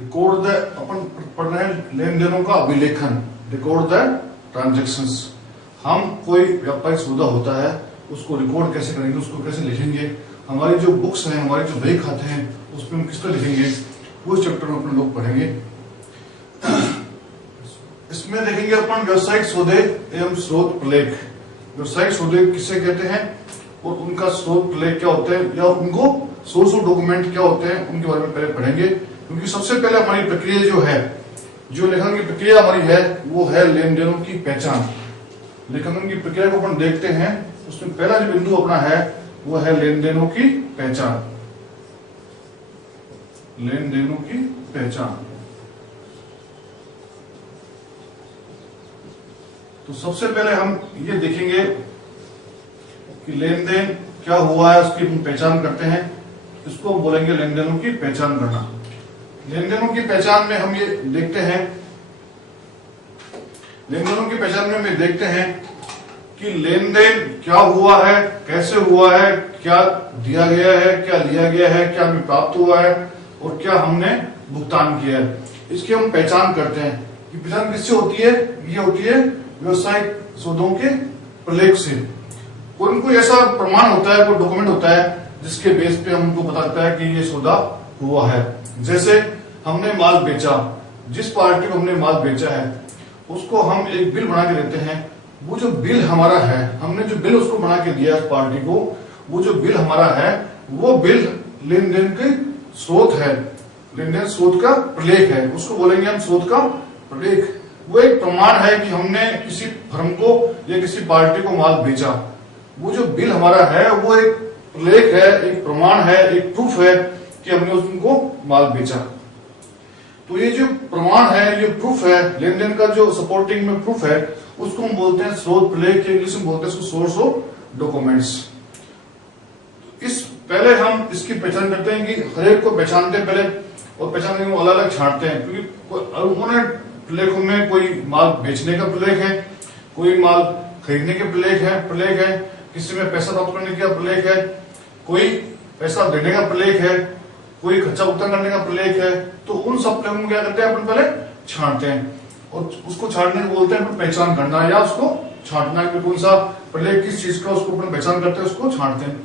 Record the, अपन पढ़ रहे हैं लेन देनों का अभिलेखन, रिकॉर्ड द ट्रांजेक्शंस। हम कोई व्यापारिक सौदा होता है उसको रिकॉर्ड कैसे करेंगे, उसको कैसे लिखेंगे, हमारी जो बुक्स हैं, हमारे जो बही खाते हैं उसमें हम किस तरह लिखेंगे, वो चैप्टर में अपन लोग पढ़ेंगे। इसमें देखेंगे अपन व्यावसायिक सौदे एवं स्रोत प्रलेख। व्यावसायिक सौदे किसे कहते हैं और उनका स्रोत प्रलेख क्या होते हैं, या उनको सोर्स ऑफ डॉक्यूमेंट क्या होते हैं, उनके बारे में पहले पढ़ेंगे। क्योंकि सबसे पहले हमारी प्रक्रिया जो है, जो लेखन की प्रक्रिया हमारी है, वो है लेन देनों की पहचान। लेखन की प्रक्रिया को अपन देखते हैं, उसमें पहला जो बिंदु अपना है वो है लेन देनों की पहचान। लेन देनों की पहचान। तो सबसे पहले हम ये देखेंगे कि लेन देन क्या हुआ है, उसकी हम पहचान करते हैं। इसको हम बोलेंगे लेन देनों की पहचान करना। लेन देनों की पहचान में हम ये देखते हैं, लेन देनों की पहचान में हम देखते हैं कि लेन देन क्या हुआ है, कैसे हुआ है, क्या दिया गया है, क्या लिया गया है, क्या हमें प्राप्त हुआ है और क्या हमने भुगतान किया है। इसकी हम पहचान करते हैं। कि पहचान किससे होती है, ये होती है व्यवसायिक सौदों के प्रलेख से। कोई ऐसा प्रमाण होता है, कोई डॉक्यूमेंट होता है जिसके बेस पे हमको पता लगता है कि ये सौदा हुआ है। जैसे हमने माल बेचा, जिस पार्टी को हमने माल बेचा है उसको हम एक बिल बना के देते हैं। वो जो बिल हमारा है, हमने जो बिल उसको बना के दिया उस पार्टी को, वो जो बिल हमारा है वो बिल लेन देन के स्रोत है, लेन देन स्रोत का प्रलेख है। उसको बोलेंगे हम स्रोत का प्रलेख। वो एक प्रमाण है कि हमने किसी फर्म को या किसी पार्टी को माल बेचा। वो जो बिल हमारा है वो एक प्रलेख है, एक प्रमाण है, एक प्रूफ है कि हमने उनको माल बेचा। तो ये जो प्रमाण है, ये प्रूफ है, लेन देन का जो सपोर्टिंग में प्रूफ है, उसको हम बोलते हैं स्रोत प्रलेख, इंग्लिश में बोलते हैं उसको सोर्स ऑफ डॉक्यूमेंट्स। इस पहले हम इसकी पहचान करते हैं कि हर एक को पहचानते हैं पहले, और पहचान करके अलग अलग छांटते हैं। क्योंकि उन्होंने प्रलेखों में कोई माल बेचने का प्रलेख है, कोई माल खरीदने के प्रलेख है, किसी में पैसा प्राप्त करने का प्रलेख है, कोई पैसा देने का प्रलेख है, कोई खर्चा भुगतान करने का प्रलेख है। तो उन सब प्रलेखों को क्या करते हैं अपन पहले छांटते हैं, और उसको छांटने को बोलते हैं अपन पहचान करना, या उसको छांटना कि कौन सा प्रलेख किस चीज का, उसको अपन पहचान करते हैं, उसको छांटते हैं।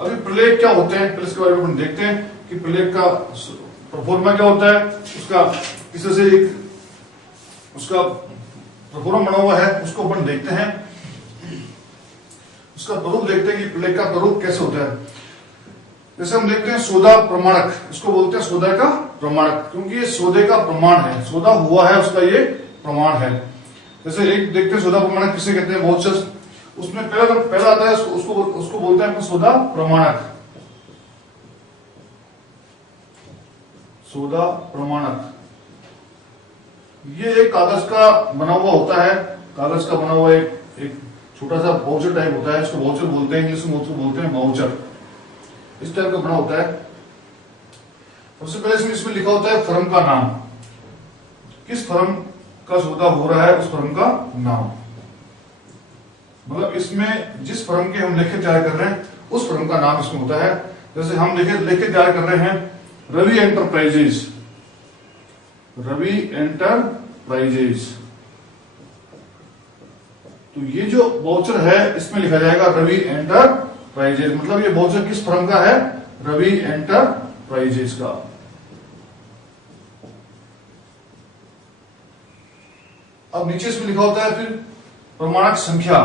अभी प्रलेख क्या होते हैं पहले इसके बारे में अपन देखते हैं कि प्रलेख का प्रोफॉर्मा क्या होता है, उसका किस तरह से एक उसका प्रोफॉर्मा बना हुआ है, उसको अपन देखते हैं। उसका स्वरूप देखते हैं कि प्रलेख का स्वरूप कैसे होता है। जैसे हम देखते हैं सौदा प्रमाणक, इसको बोलते हैं सौदा का प्रमाणक, क्योंकि ये सौदे का प्रमाण है, सौदा हुआ है उसका ये प्रमाण है। जैसे एक देखते हैं सौदा प्रमाणक किसे कहते हैं, वाउचर्स, उसमें पहला आता है उसको बोलते हैं सौदा प्रमाणक। सौदा प्रमाणक ये एक कागज का बना हुआ होता है, कागज का बना हुआ एक छोटा सा वाउचर टाइप होता है, इसको वाउचर बोलते हैं, इंग्लिश में उसको बोलते हैं वाउचर। इस टाइप का बना होता है। सबसे पहले इसमें लिखा होता है फर्म का नाम, किस फर्म का सौदा हो रहा है उस फर्म का नाम, मतलब इसमें जिस फर्म के हम लेखे तैयार कर रहे हैं उस फर्म का नाम इसमें होता है। जैसे हम लेखे तैयार कर रहे हैं रवि एंटरप्राइजेज, रवि एंटरप्राइजेज, तो ये जो वाउचर है इसमें लिखा जाएगा रवि एंटरप्राइजेज, मतलब ये वाउचर किस फर्म का है, रवि एंटरप्राइजेज का। अब नीचे इसमें लिखा होता है फिर प्रमाणक संख्या,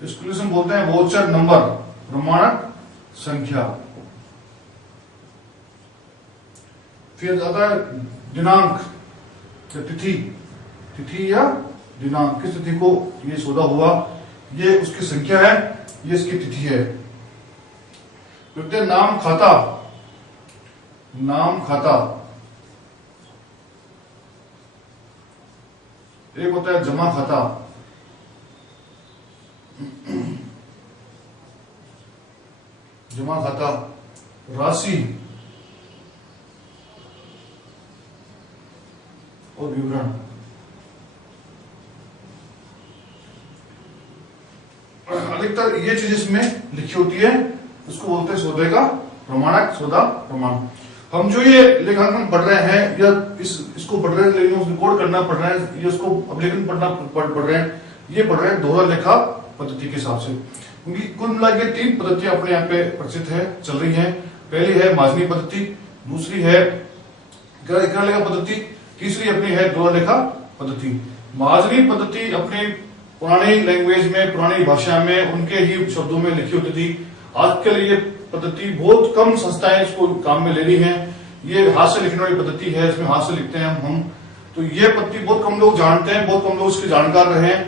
इसको हम बोलते हैं वाउचर नंबर, प्रमाणक संख्या। फिर आता है दिनांक, तिथि, तिथि या दिनांक, किस तिथि को ये सौदा हुआ, ये उसकी संख्या है, ये इसकी तिथि है। फिर नाम खाता, नाम खाता, एक होता है जमा खाता, जमा खाता, राशि और विवरण। अधिकतर ये चीज इसमें लिखी होती है, उसको बोलते हैं सौदे का प्रमाणक, सौदा प्रमाण। हम जो ये लेखांकन पढ़ रहे हैं या इसको पढ़ रहे हैं, लेकिन रिकॉर्ड करना पढ़ रहे हैं, या इसको अवलेखन पढ़ रहे हैं, ये पढ़ रहे हैं दोहरा लेखा पद्धति के हिसाब से। क्योंकि कुल मिला के 3 पद्धतियां अपने यहाँ पे प्रचलित है, चल रही हैं। पहली है महाजनी पद्धति, दूसरी है एकल लेखा पद्धति, तीसरी अपनी है दोहरा लेखा पद्धति। महाजनी पद्धति अपनी पुरानी लैंग्वेज में, पुरानी भाषा में, उनके ही शब्दों में लिखी होती थी। आजकल ये पद्धति बहुत कम संस्थाएं इसको काम में ले रही हैं। ये हाथ से लिखने वाली पद्धति है, इसमें हाथ से लिखते हैं हम। तो ये पद्धति बहुत कम लोग जानते हैं, बहुत कम लोग इसके जानकार रहे हैं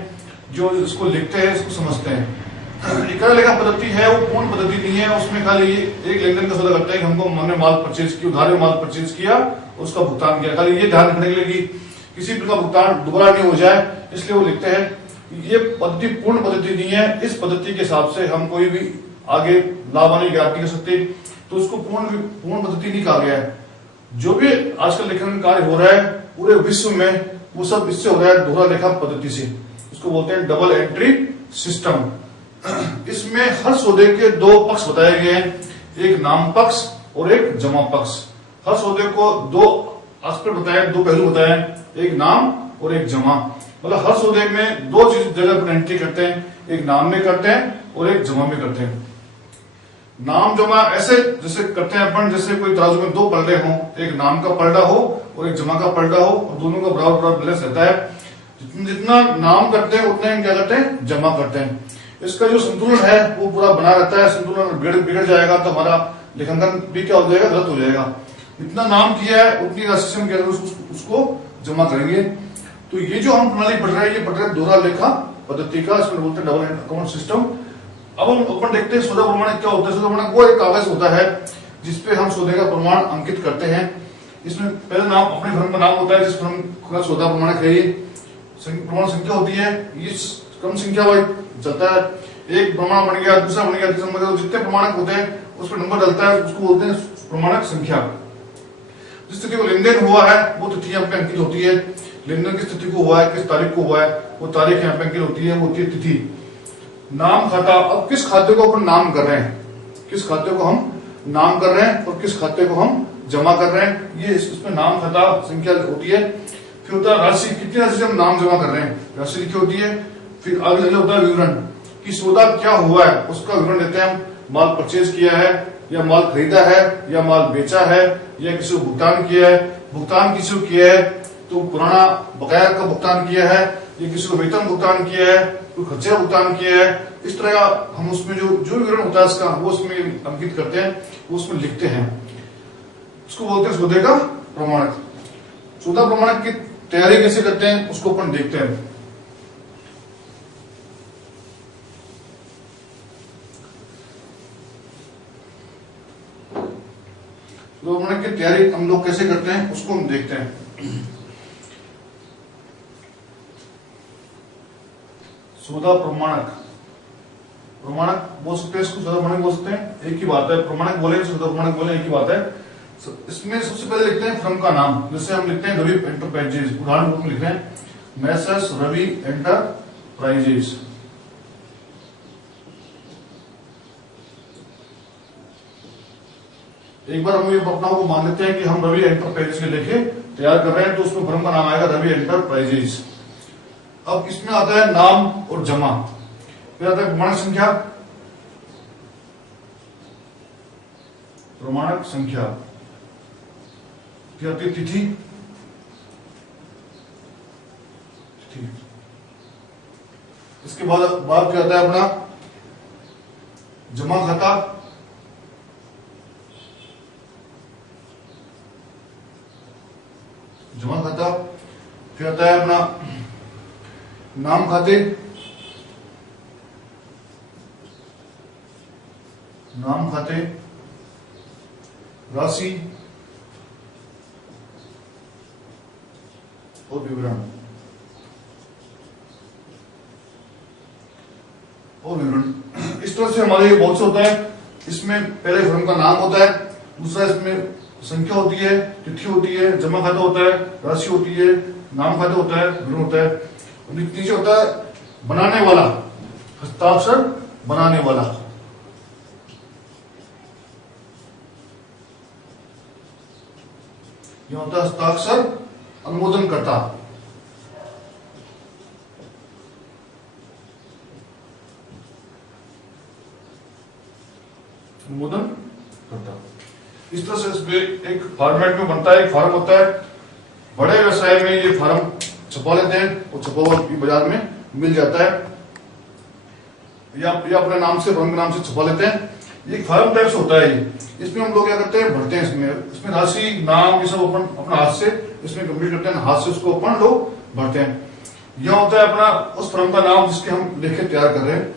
जो इसको लिखते हैं, इसको समझते हैं। एकल लेखा पद्धति है वो पूर्ण पद्धति नहीं है, उसमें खाली एक लेनदेन का सौदा करता है कि हमने माल परचेज किया, उधार में माल परचेज किया, उसका भुगतान किया। खाली ये ध्यान रखने के लिए कि किसी प्रकार भुगतान दोबारा नहीं हो जाए, इसलिए वो लिखते हैं। ये पद्धति पूर्ण पद्धति नहीं है। इस पद्धति के हिसाब से हम कोई भी आगे लाभ वाली गारंटी कर सकते, तो उसको पूर्ण पद्धति नहीं कहा गया है। जो भी आजकल लेखन कार्य हो रहा है पूरे विश्व में, वो सब इससे हो रहा है दोहरा लेखा पद्धति से। इसको बोलते हैं डबल एंट्री सिस्टम। इसमें हर सौदे के 2 पक्ष बताए गए हैं, एक नाम पक्ष और एक जमा पक्ष। हर सौदे को 2 एस्पेक्ट बताए, 2 पहलू बताए, एक नाम और एक जमा। मतलब हर सौदे में 2 चीज जगह पर एंट्री करते हैं, एक नाम में करते हैं और एक जमा में करते हैं। नाम जमा ऐसे जैसे करते हैं अपन, जैसे कोई तराजू में 2 पलड़े हों, एक नाम का पलड़ा हो और एक जमा का पलड़ा हो, और दोनों का बराबर बैलेंस रहता है। जितना नाम करते हैं उतना ही क्या करते हैं, जमा करते हैं। इसका जो संतुलन है वो पूरा बना रहता है। संतुलन बिगड़ जाएगा तो हमारा लेखांकन भी क्या हो जाएगा, गलत हो जाएगा। जितना नाम किया है उतनी राशि हम क्या उसको जमा करेंगे। तो ये जो हम प्रणाली पढ़ रहे हैं, ये पढ़ रहे हैं दोहरा लेखा पद्धति का, इसमें बोलते हैं डबल अकाउंट सिस्टम। अब हम अपन देखते हैं सौदा प्रमाणक क्या होता है। सौदा प्रमाणक वो एक कागज होता है जिसपे हम सौदे का प्रमाण अंकित करते हैं। इसमें पहले नाम, अपने फर्म का नाम होता है, जिस फर्म का सौदा प्रमाणक है। ये प्रमाण संख्या होती है, ये कम संख्या वाइज चलता है। एक प्रमाण बन गया, दूसरा बन गया, तीसरा बन गया, जितने प्रमाणक होते हैं उस पर नंबर डलता है, उसको बोलते हैं प्रमाणक संख्या। जिस तिथि को लेन देन हुआ है वो तिथि यहाँ पे अंकित होती है। लेन देन किस तिथि को हुआ है, किस तारीख को हुआ है, वो तारीख यहाँ पे अंकित होती है, वो होती है तिथि। नाम खाता, अब किस खाते को अपन नाम कर रहे हैं, किस खाते को हम नाम कर रहे हैं और किस खाते को हम जमा कर रहे हैं, ये इसमें नाम खाता संख्या होती है। फिर होता है राशि, कितनी राशि से हम नाम जमा कर रहे हैं, राशि लिखी होती है। फिर आगे होता है विवरण, कि सौदा क्या हुआ है उसका विवरण देते हैं हम। माल परचेज किया है या माल खरीदा है या माल बेचा है या किसी को भुगतान किया है, भुगतान किसी को किया है तो पुराना बकाया का भुगतान किया है या किसी को वेतन भुगतान किया है, कोई खर्चे का भुगतान किया है। इस तरह का हम उसमें जो विवरण होता है इसका, वो उसमें अंकित करते हैं, वो उसमें लिखते हैं। उसको बोलते हैं सौदे का प्रमाणक। सौदा प्रमाणक की तैयारी कैसे करते हैं उसको अपन देखते हैं। सौदा प्रमाणक की तैयारी हम लोग कैसे करते हैं उसको हम देखते हैं। सौदा प्रमाणक, प्रमाणक बोल सकते हैं, इसको सौदा प्रमाणक बोल सकते हैं, एक ही बात है। प्रमाणक बोले सौदा प्रमाणक बोले एक ही बात है। इसमें सबसे पहले लिखते हैं फर्म का नाम, जैसे हम लिखते हैं रवि एंटरप्राइजेज, उदाहरण रूप में लिख रहे हैं मैसर्स रवि एंटरप्राइजेज। एक बार हम ये अपना को मान लेते हैं कि हम रवि एंटरप्राइजेज के लेके तैयार कर रहे हैं, तो उसमें फर्म का नाम आएगा रवि एंटरप्राइजेज। अब इसमें आता है नाम और जमा, फिर आता है प्रमाणक संख्या, प्रमाणक संख्या, फिर आती है तिथि, इसके बाद क्या आता है अपना जमा खाता, जमा खाता, फिर आता है अपना नाम खाते, नाम खाते, राशि और विवरण, इस तरह से हमारे बहुत से होता है। इसमें पहले फर्म का नाम होता है, दूसरा इसमें संख्या होती है, तिथि होती है, जमा खाता होता है, राशि होती है, नाम खाता होता है, विवरण होता है। नीचे होता है बनाने वाला, हस्ताक्षर बनाने वाला। यह होता है हस्ताक्षर अनुमोदन करता। अनुमोदन करता। इस तरह से इसमें एक फॉर्मेट में बनता है, एक फॉर्म होता है। बड़े व्यवसाय में ये फॉर्म छपा लेते हैं और छपा हुआ बाजार में मिल जाता है, या अपने नाम से, फॉर्म के नाम से छपा लेते हैं। ये फॉर्म टाइप से होता है। इसमें हम लोग क्या करते हैं, भरते हैं। इसमें राशि, नाम, ये सब अपन अपना हाथ से इसमें कंप्लीट करते हैं, हाथ से उसको अपन लोग भरते हैं। यह होता है अपना उस फॉर्म का नाम जिसके हम लेखे तैयार कर रहे हैं।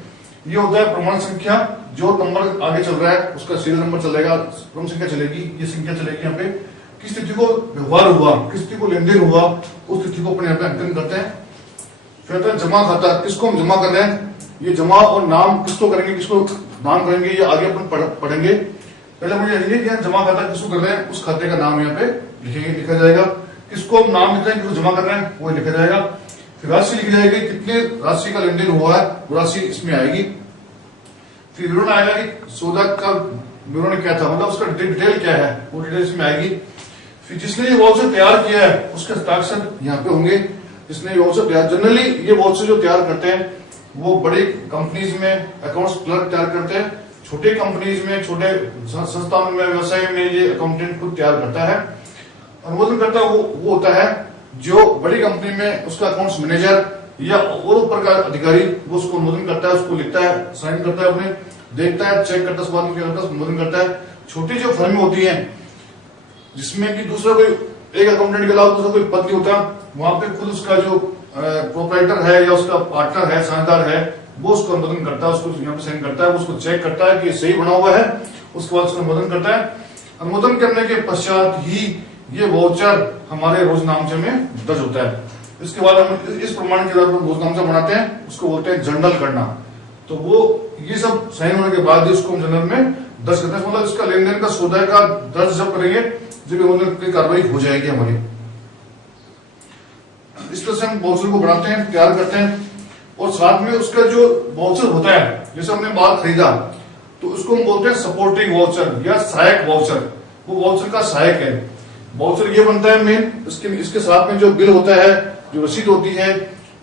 ये होता है प्रमाण संख्या, जो नंबर आगे चल रहा है उसका सीरियल नंबर चलेगा, क्रम संख्या चलेगी, ये संख्या चलेगी। यहाँ पे किस तिथि को व्यवहार हुआ, किस तिथि को लेन देन हुआ, उस तिथि को अपने यहाँ पे अंकन करते हैं। फिर आता है जमा खाता, किसको हम जमा कर रहे हैं। ये जमा और नाम किसको करेंगे, किसको नाम करेंगे, ये आगे अपन पढ़ेंगे। पहले मुझे लिखिए जमा खाता किसको कर रहे हैं, उस खाते का नाम यहाँ पे लिखेंगे, लिखा जाएगा। किसको हम नाम लिख रहे हैं, किसको जमा कर रहे हैं, वो लिखा जाएगा। फिर राशि लिखी जाएगी, कितने राशि का लेन देन हुआ है वो राशि इसमें आएगी। फिर विवरण आएगा कि सौदा का विवरण क्या था, मतलब उसका डिटेल क्या है, वो डिटेल इसमें आएगी। फिर जिसने ये वाउचर तैयार किया है उसके हस्ताक्षर यहाँ पे होंगे। जिसने ये वाउचर तैयार, जनरली ये वाउचर जो तैयार करते हैं वो बड़ी कंपनीज में अकाउंट्स क्लर्क तैयार करते हैं। छोटे कंपनीज में, छोटे संस्थानों में, व्यवसाय में ये अकाउंटेंट खुद तैयार करता है। अनुमोदन करता वो होता है जो बड़ी कंपनी में उसका अकाउंट्स मैनेजर या और ऊपर का अधिकारी, वो उसको अनुमोदन करता है, उसको लिखता है, साइन करता है, अपने देखता है, चेक करता है, उसके बाद में क्या करता है, अनुमोदन करता है। छोटी जो फर्म होती है जिसमें कि दूसरा कोई, एक अकाउंटेंट के अलावा दूसरा कोई पद नहीं होता, वहां पे खुद उसका जो प्रोपराइटर है या उसका पार्टनर है, साझेदार है, वो उसको अनुमोदन करता है, उसको यहाँ पे साइन करता है, वो उसको चेक करता है कि सही बना हुआ है, उसके बाद उसको अनुमोदन करता है। अनुमोदन करने के पश्चात ही ये वाउचर हमारे रोजनामचे में दर्ज होता है। इसके बाद हम इस प्रमाण के आधार पर रोजनामचा बनाते हैं, उसको बोलते हैं जर्नल करना। तो वो ये सब साइन होने के बाद ही उसको हम जर्नल में दर्ज करते हैं। मतलब इसका लेन देन का सौदा का दर्ज जब करेंगे जब अनुमोदन की कार्रवाई हो जाएगी हमारी। इस तरह से हम वाउचर को बनाते हैं, तैयार करते हैं। और साथ में उसका जो वाउचर होता है, जैसे हमने माल खरीदा तो उसको हम बोलते हैं सपोर्टिंग वाउचर या सहायक वाउचर। वो वाउचर का सहायक है। वाउचर ये बनता है मेन, इसके साथ में जो बिल होता है, जो रसीद होती है,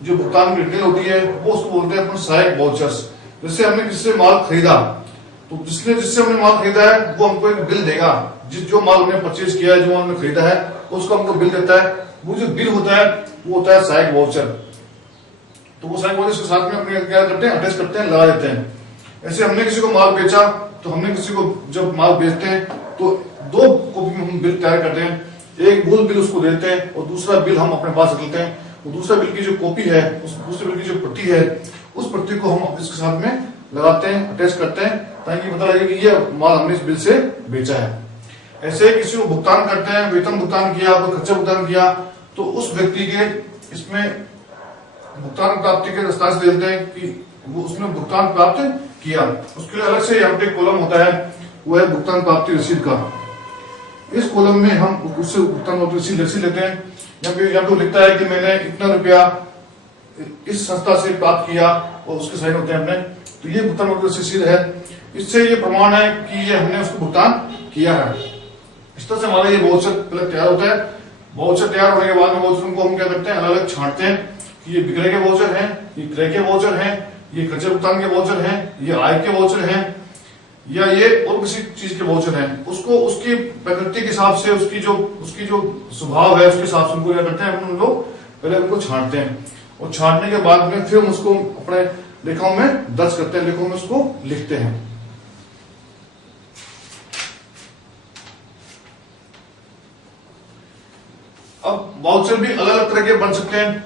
जो भुगतान की डिटेल होती है, वो उसको बोलते हैं अपन सहायक वाउचर्स। जैसे हमने जिससे माल खरीदा, तो जिससे हमने माल खरीदा है वो हमको एक बिल देगा, जो माल हमने परचेज किया है, जो माल हमने खरीदा है, उसको हमको बिल देता है। वो जो बिल होता है वो होता है सहायक वाउचर। तो वो सहायक वाउचर के साथ में अपने क्या करते हैं, अटैच करते हैं, लगा देते हैं। ऐसे हमने किसी को माल बेचा, तो हमने किसी को जब माल बेचते हैं तो दो कॉपी में हम बिल तैयार करते हैं। एक मूल बिल उसको देते हैं और दूसरा बिल हम अपने पास रख लेते हैं। तो दूसरा बिल की जो कॉपी है, उस दूसरे बिल की जो प्रति है, उस प्रति को हम इसके साथ में लगाते हैं, अटैच करते हैं, ताकि पता लगे कि ये माल हमने इस बिल से बेचा है। ऐसे किसी को भुगतान करते हैं, वेतन भुगतान किया, कोई खर्चा भुगतान किया, तो उस व्यक्ति के इसमें भुगतान प्राप्ति के दस्तावेज देते हैं कि वो उसने भुगतान प्राप्त किया। उसके लिए अलग से यहाँ पे कॉलम होता है, वो है भुगतान प्राप्ति रसीद का। इस कॉलम में हम उससे भुगतान प्राप्ति रसीद लेते हैं। यहाँ पे लिखता है कि मैंने इतना रुपया इस संस्था से प्राप्त किया और उसके साइन होते हैं अपने। तो ये भुगतान प्राप्ति रसीद है। इससे ये प्रमाण है कि ये हमने उसको भुगतान किया है। इस तरह से हमारा ये वाउचर पहले तैयार होता है। वाउचर तैयार होने के बाद में वाउचर को हम क्या करते हैं, अलग अलग छांटते हैं कि ये बिक्री के वाउचर हैं, ये क्रय के वाउचर हैं, ये खर्चे भुगतान के वाउचर हैं, ये आय के वाउचर हैं, या ये और किसी चीज के वाउचर हैं। उसको उसकी प्रकृति के हिसाब से, उसकी जो स्वभाव है उसके हिसाब से उनको क्या करते हैं, हम लोग पहले उनको छांटते हैं। और छांटने के बाद में फिर हम उसको अपने लेखाओं में दर्ज करते हैं, लेखों में उसको लिखते हैं। अब वाउचर भी अलग अलग तरह के बन सकते हैं।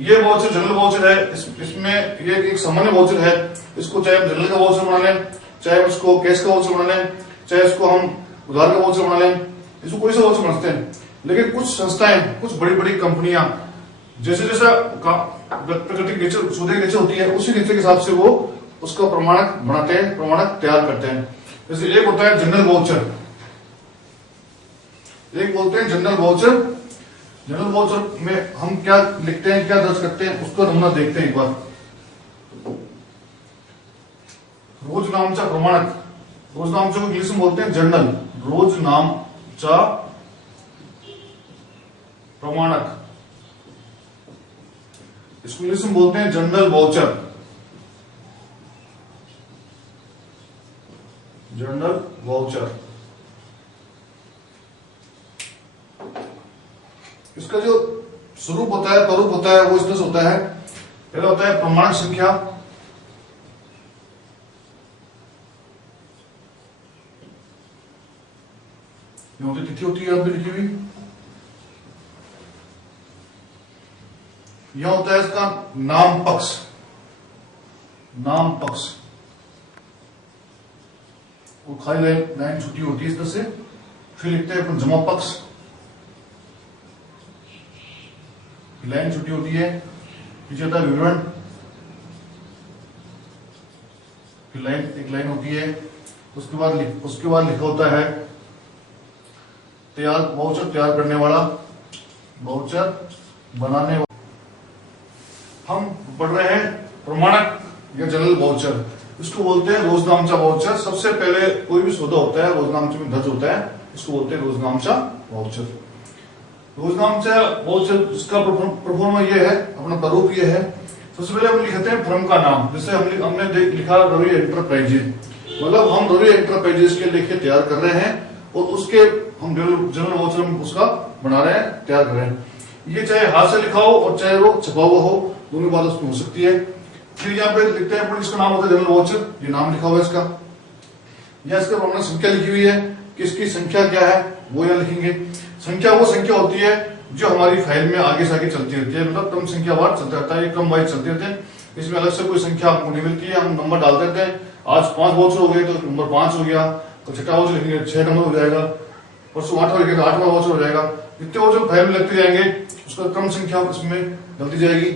ये वाउचर जनरल वाउचर है, इसमें ये एक सामान्य वाउचर है। इसको चाहे हम जनरल का वाउचर बना लें, चाहे उसको कैश का वाउचर बना लें, चाहे उसको हम उधार का वाउचर बना लें, इसको कोई सा वाउचर बना सकते हैं। लेकिन कुछ संस्थाएं, कुछ बड़ी बड़ी कंपनियां, जैसे जैसा प्रकृति की नेचर, सौदे की नेचर होती है, उसी नेचर के हिसाब से वो उसका प्रमाणक बनाते हैं, प्रमाणक तैयार करते हैं। जैसे एक होता है जनरल वाउचर, एक बोलते हैं जनरल वाउचर। जनरल वाउचर में हम क्या लिखते हैं, क्या दर्ज करते हैं, उसका नमूना देखते हैं एक बार। रोजनामचा प्रमाणक, रोजनामचा को इंग्लिश में बोलते हैं जर्नल, रोजनामचा प्रमाणक, इसको इंग्लिश में बोलते हैं जनरल वाउचर। जनरल वाउचर, इसका जो स्वरूप होता है, स्वरूप होता है, वो इस तरह से होता है। पहला होता है प्रमाणक संख्या, तिथि होती है यहां पे लिखी हुई। यह होता है इसका नाम पक्ष, नाम पक्ष, वो खाली लाइन छुट्टी होती है इस तरह से। फिर लिखते हैं अपन जमा पक्ष, लाइन छुट्टी होती है। पीछे होता है विवरण, फिर लाइन, एक लाइन होती है। उसके बाद लिखा होता है तैयार, वाउचर तैयार करने वाला, वाउचर बनाने वाला। हम पढ़ रहे हैं प्रमाणक या जनरल वाउचर, इसको बोलते हैं रोजनामचा वाउचर। सबसे पहले कोई भी सौदा होता है रोजनामचे में दर्ज होता है, इसको बोलते हैं रोजनामचा वाउचर। रोजनामचा वाउचर इसका परफॉर्मा ये है, अपना प्रारूप ये है। सबसे पहले हम लिखते हैं फर्म का नाम, जैसे हमने लिखा रवि एंटरप्राइजेज, मतलब हम रवि एंटरप्राइजेज के लेके तैयार कर रहे हैं और उसके हम जनरल वाउचर में उसका बना रहे हैं, तैयार कर रहे हैं। ये चाहे हाथ से लिखा हो और चाहे वो छपा हुआ हो, दोनों बात उसमें हो सकती है। फिर यहाँ पे लिखते हैं, इसका नाम होता है जनरल वाउचर, ये नाम लिखा हुआ है इसका, या इसका प्रमाणक संख्या लिखी हुई है कि इसकी संख्या क्या है, वो यहाँ लिखेंगे। संख्या वो संख्या होती है जो हमारी फाइल में आगे से आगे चलती रहती है, मतलब क्रम संख्या वार चलता रहता है, क्रम वाइज चलते रहते हैं। इसमें अलग से कोई संख्या हमको नहीं मिलती है, हम नंबर डाल देते हैं। आज 5 वाउचर हो गए तो नंबर 5 हो गया, तो छठा वाउचर लिखेंगे 6 नंबर हो जाएगा, परसों 8 हो गया तो 8वां वाउचर हो जाएगा। जितने वाउचर फाइल में लगते जाएंगे उसका क्रम संख्या उसमें डलती जाएगी।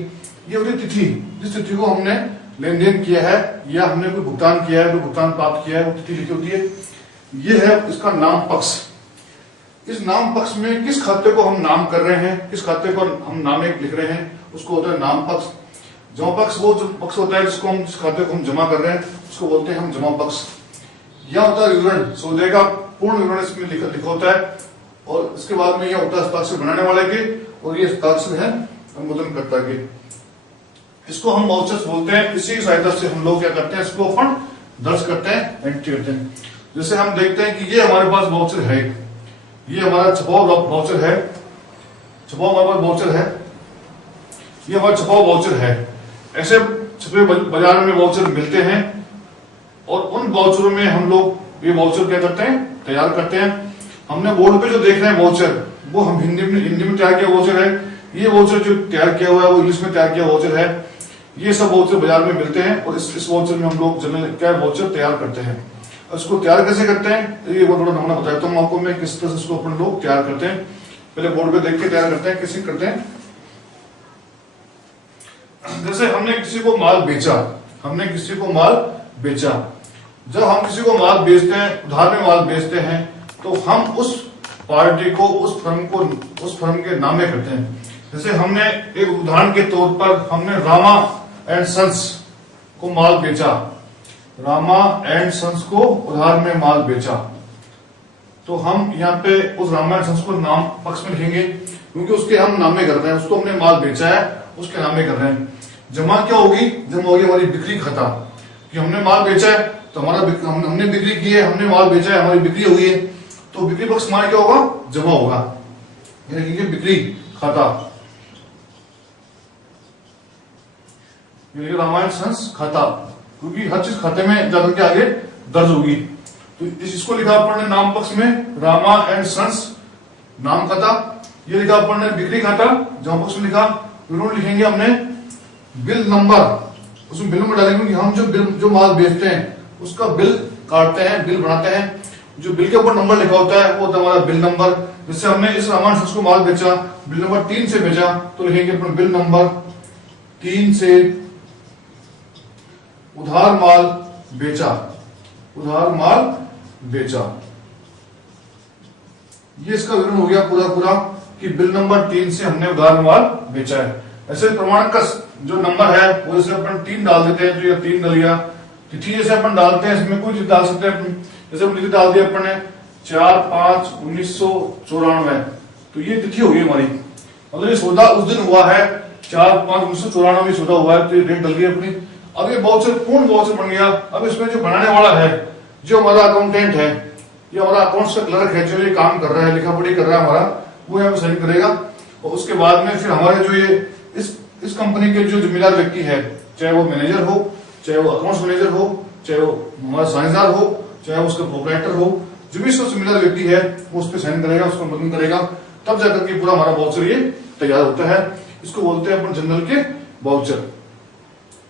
ये होती तिथि, जिस तिथि को हमने लेन देन किया है या हमने कोई भुगतान किया है, कोई भुगतान प्राप्त किया है, वो तिथि लिखी होती है। ये है इसका नाम पक्ष। इस नाम पक्ष में किस खाते को हम नाम कर रहे हैं, किस खाते को हम नाम एक लिख रहे हैं, उसको होता है नाम पक्ष। जमा पक्ष वो जो पक्ष होता है जिसको हम, जिस खाते को हम जमा कर रहे हैं उसको बोलते हैं हम जमा पक्ष। यह होता है विवरण, सौदे का पूर्ण विवरण इसमें लिखा होता है। और इसके बाद में यह होता है हस्ताक्षर बनाने वाले के, और ये हस्ताक्षर है अनुमोदन करता के। इसको हम वाउचर्स बोलते हैं। इसी की सहायता से हम लोग क्या करते हैं, इसको अपन दर्ज करते हैं, एंट्री करते हैं। जैसे हम देखते हैं कि ये हमारे पास वाउचर है, ये हमारा छपाव वाउचर है, छपाव हमारे पास वाउचर है, ये हमारा छपाव वाउचर है। ऐसे छपे बाजार में वाउचर मिलते हैं और उन वाउचरों में हम लोग ये वाउचर क्या करते हैं, तैयार करते हैं। हमने बोर्ड पे जो देख रहे हैं वाउचर, वो हम हिंदी में तैयार किया वाउचर है। ये वाउचर जो तैयार किया हुआ है वो इंग्लिश में तैयार किया वाउचर है। ये सब वाउचर बाजार में मिलते हैं और इस वाउचर में हम लोग जनरल क्या वाउचर तैयार करते हैं। इसको तैयार कैसे करते हैं, ये वो थोड़ा नमूना बताता हूँ आपको मैं, किस तरह से इसको अपन लोग तैयार करते हैं। पहले बोर्ड पे देख के तैयार करते हैं, कैसे करते हैं। जैसे हमने किसी को माल बेचा, हमने किसी को माल बेचा। जब हम किसी को माल बेचते हैं, उधार में माल बेचते हैं, तो हम उस पार्टी को, उस फर्म के नामे करते हैं। जैसे हमने एक उदाहरण के तौर पर हमने रामा एंड सन्स को माल बेचा, रामा एंड सन्स को उधार में माल बेचा, तो हम यहाँ पे उस रामा एंड सन्स को नाम पक्ष में लिखेंगे, क्योंकि उसके हम नामे कर रहे हैं, उसको हमने माल बेचा है उसके नामे कर रहे हैं। जमा क्या होगी, जमा होगी हमारी बिक्री खाता, कि हमने माल बेचा है तो हमारा हमने बिक्री की है, हमने माल बेचा है, हमारी बिक्री हुई है, तो बिक्री पक्ष हमारा क्या होगा, जमा होगा, यानी बिक्री खाता, रामायण संस खाता, क्योंकि हर चीज खाते में जाकर के आगे दर्ज होगी। तो इसको लिखा अपन ने नाम पक्ष में रामा एंड सन्स नाम खाता, ये लिखा अपन ने बिक्री खाता, जमा पक्ष में लिखा। विवरण लिखेंगे हमने बिल नंबर, उसमें बिल नंबर डालेंगे कि हम जो माल बेचते हैं उसका बिल काटते हैं, बिल बनाते हैं। जो बिल के ऊपर नंबर लिखा होता है वो होता है हमारा बिल नंबर। जैसे हमने इस रामायण संस को माल बेचा, बिल नंबर 3 से बेचा, तो लिखेंगे अपन बिल नंबर 3 से उधार माल बेचा, उधार माल बेचा। ये इसका विवरण हो गया पूरा कि बिल नंबर 3 से हमने उधार माल बेचा है। ऐसे प्रमाणक का जो नंबर है वो जैसे अपन 3 डाल देते हैं तो ये 3 डल गया। तिथि जैसे अपन डालते हैं, इसमें कोई चीज डाल सकते हैं, जैसे तिथि डाल दिया अपन ने 4/5/1994, तो ये तिथि होगी हमारी। अगर ये सौदा उस दिन हुआ है 4/5/1994 सौदा हुआ है, तो ये डेट डल गई अपनी। अब ये वाउचर पूर्ण वाउचर बन गया। अब इसमें जो बनाने वाला है, जो हमारा अकाउंटेंट है, ये हमारा अकाउंट्स का क्लर्क है, जो ये काम कर रहा है, लिखा पढ़ी कर रहा है हमारा, वो यहाँ पे साइन करेगा। और उसके बाद में फिर हमारे जो ये इस कंपनी के जो जिम्मेदार व्यक्ति है, चाहे वो मैनेजर हो, चाहे वो अकाउंट्स मैनेजर हो, चाहे वो हमारा साइंसदार हो, चाहे वो उसका प्रोपराइटर हो, जो भी इसका जिम्मेदार व्यक्ति है वो उस पर साइन करेगा, उसको बंद करेगा, तब जाकर के पूरा हमारा वाउचर ये तैयार होता है। इसको बोलते हैं अपन जनरल के वाउचर।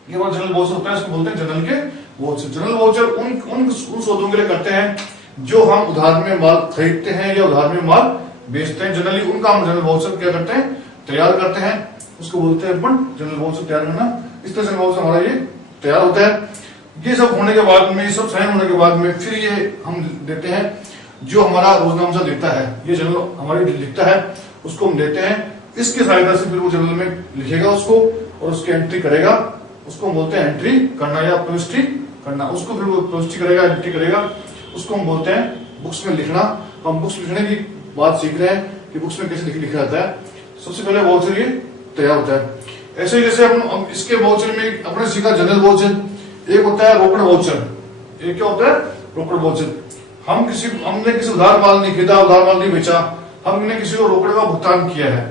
ये हमारा जनरल वाउचर होता है, इसको बोलते हैं जनरल के वाउचर। जनरल वाउचर उन सौदों के लिए करते हैं जो हम उधार में माल खरीदते हैं या उधार में माल बेचते हैं। जनरली उनका हम जनरल वाउचर क्या करते हैं, तैयार करते हैं, उसको बोलते हैं अपन जनरल वाउचर तैयार करना। इस तरह से वाउचर हमारा ये तैयार होता है। ये सब होने के बाद में, ये सब साइन होने के बाद में फिर ये हम देते हैं, जो हमारा रोजनामा लिखता है, ये जनरल हमारी लिखता है, उसको हम देते हैं। इसके सहायता से फिर वो जनरल में लिखेगा उसको और उसकी एंट्री करेगा, उसको हम बोलते हैं एंट्री करना या प्रविष्टि करना। उसको फिर वो प्रविष्टि करेगा, एंट्री करेगा, उसको हम बोलते हैं बुक्स में लिखना। हम बुक्स लिखने की बात सीख रहे हैं कि बुक्स में कैसे लिखा जाता है। सबसे पहले वाउचर ये तैयार होता है। ऐसे जैसे हम इसके वाउचर में अपने सीखा जनरल वाउचर, एक होता है रोकड़ वाउचर। एक क्या होता है, रोकड़ वाउचर। हमने किसी उधार माल नहीं खरीदा, उधार माल नहीं बेचा, हमने किसी को रोकड़ का भुगतान किया है,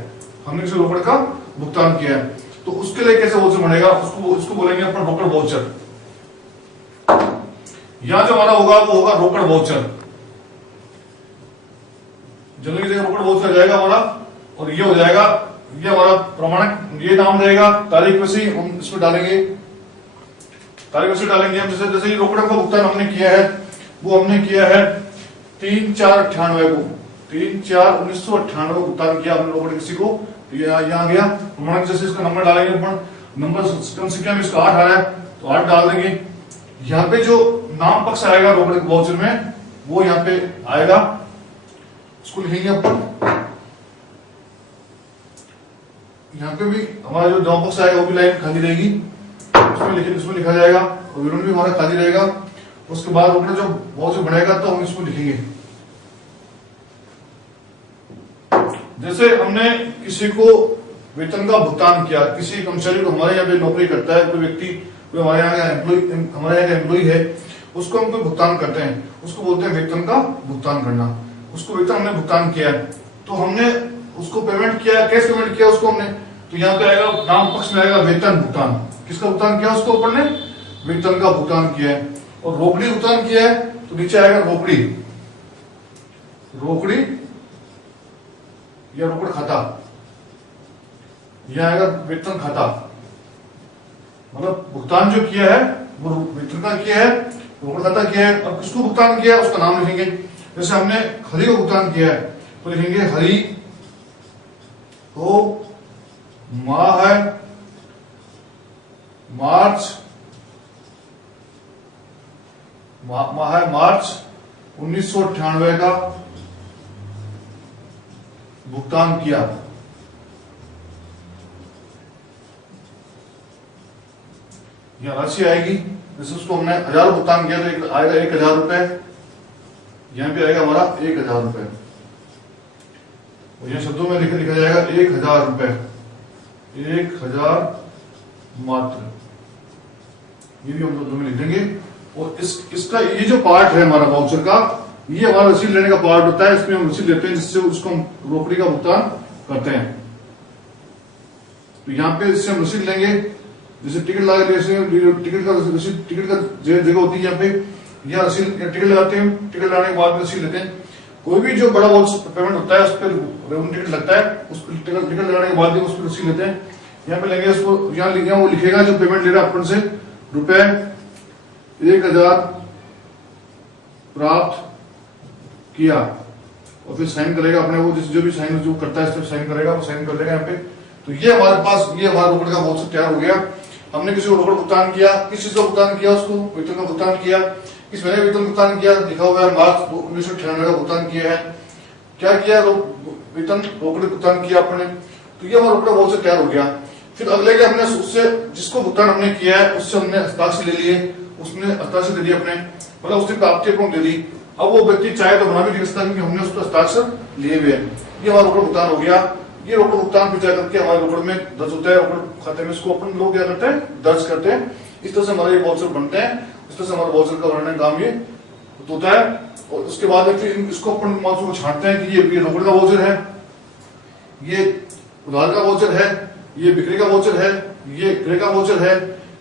हमने किसी रोकड़ का भुगतान किया है, तो उसके लिए कैसे वाउचर बनेगा, उसको बोलेंगे अपन रोकड़ वाउचर। यहां जो हमारा होगा वो होगा रोकड़ वाउचर। जनरल की जगह रोकड़ वाउचर आ जाएगा हमारा, और ये हो जाएगा, ये हमारा प्रमाणक, ये नाम रहेगा। तारीख वैसे हम इसमें डालेंगे, तारीख वैसे डालेंगे हम। जैसे ये रोकड़ का भुगतान हमने किया है, वो हमने किया है 3/4/98 को, 3/4/1998 को भुगतान किया हमने रोकड़ किसी को। ये यहाँ गया प्रमाणक, जैसे इसका नंबर डालेंगे अपन, नंबर कम संख्या में इसका 8 आ रहा है तो 8 डाल देंगे। यहाँ पे जो नाम पक्ष आएगा रोकड़ वाउचर में वो यहाँ पे आएगा, उसको लिखेंगे अपन। यहाँ पे भी हमारा जो नाम पक्ष आएगा वो भी लाइन खाली रहेगी, उसमें लिखा जाएगा, और विवरण भी हमारा खाली रहेगा। उसके बाद रोकड़ जो वाउचर बनेगा तो हम इसको लिखेंगे। जैसे हमने किसी को वेतन का भुगतान किया, किसी कर्मचारी को, हमारे यहाँ पे नौकरी करता है कोई व्यक्ति, कोई हमारे यहाँ का एम्प्लॉय है, उसको हम कोई भुगतान करते हैं, उसको बोलते हैं वेतन का भुगतान करना। उसको वेतन हमने भुगतान किया है, तो हमने उसको पेमेंट किया, कैसे पेमेंट किया उसको हमने, तो यहाँ पे आएगा नाम पक्ष में आएगा वेतन भुगतान। किसका भुगतान किया उसको अपन ने, वेतन का भुगतान किया है। और रोकड़ी भुगतान किया है तो नीचे आएगा रोकड़ी, रोकड़ी या रोकड़ खाता, यह आएगा वेतन खाता। मतलब भुगतान जो किया है वो वेतन का किया है, रोकड़ खाता किया है। अब किसको भुगतान किया है उसका नाम लिखेंगे। जैसे हमने हरि को भुगतान किया है तो लिखेंगे हरि को माह है मार्च, माह है मार्च 1998 का भुगतान किया। यह राशि आएगी, जैसे उसको हमने 1000 भुगतान किया तो आएगा 1000 रुपए, यहां पे आएगा हमारा 1000 रुपए, और यह शब्दों में लिखा जाएगा 1000 रुपए, 1000 मात्र, ये भी हम शब्दों में लिख देंगे। और इसका ये जो पार्ट है हमारा वाउचर का, ये हमारा रसीद लेने का पार्ट होता है। इसमें हम रसीद लेते हैं जिससे उसको हम रोकड़ी का भुगतान करते हैं। तो यहाँ पे इससे हम रसीद लेंगे, जैसे टिकट लगा, टिकट का रसीद, टिकट का जगह होती है यहाँ पे, यहाँ रसीद टिकट लगाते हैं, टिकट लगाने के बाद में रसीद लेते हैं। कोई भी जो बड़ा वाउचर पेमेंट होता है उस पर रेवेन्यू टिकट लगता है, उस पर टिकट लगाने के बाद उस पर रसीद लेते हैं। यहाँ पे लेंगे उसको, यहाँ वो लिखेगा जो पेमेंट ले रहा है अपन से, रुपए 1000 प्राप्त किया, और फिर साइन करेगा अपने, वो जो भी साइन जो करता है इस पर साइन करेगा, वो साइन कर देगा यहाँ पे। तो ये हमारे पास, ये हमारा रोकड़ का वाउचर तैयार हो गया। हमने किसी को रोकड़ भुगतान किया, किस चीज का भुगतान किया, उसको वेतन का भुगतान किया, किस महीने वेतन भुगतान किया, लिखा हुआ है मार्च 1998 का भुगतान किया है। क्या किया, वेतन रोकड़ भुगतान किया अपने, तो ये हमारा रोकड़ वाउचर तैयार हो गया। फिर अगले के हमने उससे, जिसको भुगतान हमने किया है उससे हमने हस्ताक्षर ले लिए, उसने हस्ताक्षर दे दिया अपने, मतलब उसने प्राप्ति अपन दे दी। अब वो व्यक्ति चाहे तो बना भी दे सकता है क्योंकि हमने उसको हस्ताक्षर लिए हुए हैं। ये हमारा रोकड़ भुगतान हो गया। ये रोकड़ भुगतान फिर जा करके हमारे रोकड़ में दर्ज होता है, रोकड़ खाते में इसको अपन लोग क्या करते हैं, दर्ज करते हैं। इस तरह से हमारे ये वाउचर बनते हैं, इस तरह से हमारे वाउचर का वर्णन काम ये होता है। और उसके बाद फिर इसको अपन वाउचर को छांटते हैं कि ये रोकड़ का वाउचर है, ये उधार का वाउचर है, ये बिक्री का वाउचर है, ये क्रय का वाउचर है,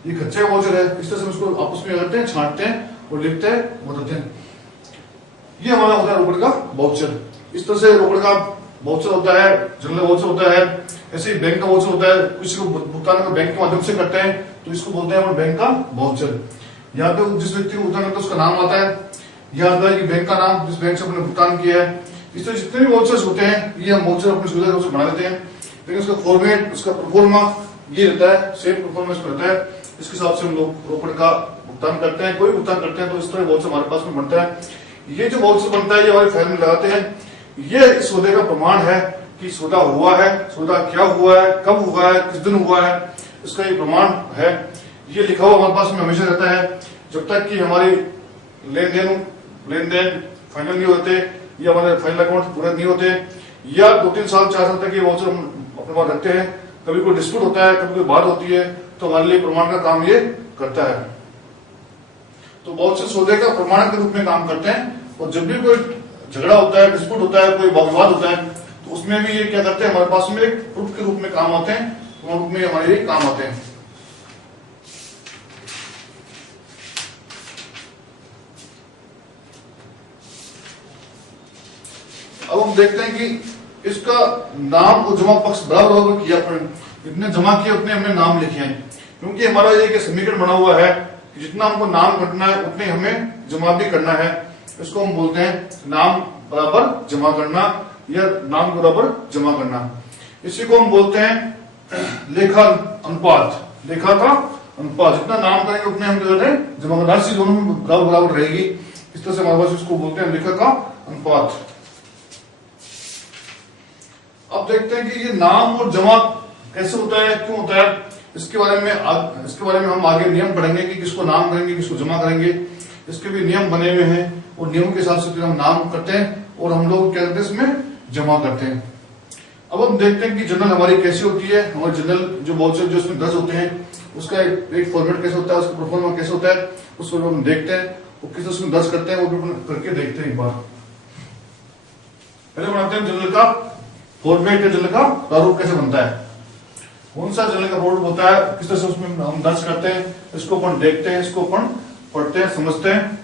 ये खर्चे का वाउचर है। इस तरह से इसको आपस में करते हैं, छांटते हैं और लिखते हैं, बताते हैं। ये हमारा होता है रोकड़ का वाउचर। इस तरह से रोकड़ का वाउचर होता है, जनरल वाउचर होता है। ऐसे ही बैंक का वाउचर होता है, किसी को भुगतान अगर बैंक के माध्यम से करते हैं तो इसको बोलते हैं बैंक का वाउचर। यहाँ पे जिस व्यक्ति को भुगतान करता है उसका नाम आता है, यहाँ आता है कि बैंक का नाम, जिस बैंक से अपने भुगतान किया है। इस तरह जितने भी वाउचर्स होते हैं ये हम वाउचर अपनी सुविधा से बना देते हैं, लेकिन उसका फॉर्मेट, उसका प्रोफॉर्मा ये रहता है, सेम परफॉर्मेंस में रहता है। इसके हिसाब से हम लोग रोकड़ का भुगतान करते हैं, कोई भुगतान करते हैं तो इस तरह वाउचर हमारे पास में बनता है। ये जो वाउचर बनता है ये हमारे फाइल में लगाते हैं। ये इस सौदे का प्रमाण है कि सौदा हुआ है, सौदा क्या हुआ है, कब हुआ है, किस दिन हुआ है, इसका ये प्रमाण है। ये लिखा हुआ हमारे पास में हमेशा रहता है जब तक कि हमारी लेन देन फाइनल नहीं होते या हमारे फाइनल अकाउंट पूरे नहीं होते, या 2-3 साल 4 साल तक ये वाउचर हम अपने पास रखते हैं। कभी कोई डिस्प्यूट होता है, कभी कोई बात होती है तो हमारे लिए प्रमाण का काम ये करता है। तो वाउचर सौदे का प्रमाण के रूप में काम करते हैं। और जब भी कोई झगड़ा होता है, डिस्प्यूट होता है, कोई विवाद होता है तो उसमें भी ये क्या करते हैं, हमारे पास में एक प्रूफ के रूप में काम आते हैं, प्रमाण रूप में हमारे लिए काम आते हैं। अब हम देखते हैं कि इसका नाम और जमा पक्ष बराबर किया, जितने जमा किए उतने हमने नाम लिखे हैं, क्योंकि हमारा ये समीकरण बना हुआ है कि जितना हमको नाम करना है उतने हमें जमा भी करना है। इसको हम बोलते हैं नाम बराबर जमा करना या नाम बराबर जमा करना। इसी को हम बोलते हैं लेखा अनुपात, लेखा का अनुपात। जितना नाम करेंगे उतने हम क्या करते हैं, जमा करना। राशि दोनों में बराबर बराबर रहेगी, इस तरह से हमारे पास इसको बोलते हैं लेखा का अनुपात। अब देखते हैं कि ये नाम और जमा कैसे होता है, क्यों होता है, इसके बारे में हम आगे नियम पढ़ेंगे कि किसको नाम करेंगे, किसको जमा करेंगे। इसके भी नियम बने हुए हैं और नियम के हिसाब से फिर हम नाम करते हैं और हम लोग क्या करते हैं इसमें जमा करते हैं। अब हम देखते हैं कि जनरल हमारी कैसी होती है। हमारे जनरल जो वाउचर जो इसमें दर्ज होते हैं उसका एक फॉर्मेट कैसे होता है, उसका परफॉर्मा कैसे होता है, उसको हम देखते हैं और किस उसमें दर्ज करते हैं वो भी करके देखते हैं। एक बार पहले बनाते हैं जनरल का फॉर्मेट या जनरल का प्रारूप कैसे बनता है, कौन सा जनरल का प्रारूप होता है, किस तरह से उसमें हम दर्ज करते हैं, इसको अपन देखते हैं, इसको अपन पढ़ते हैं, समझते हैं।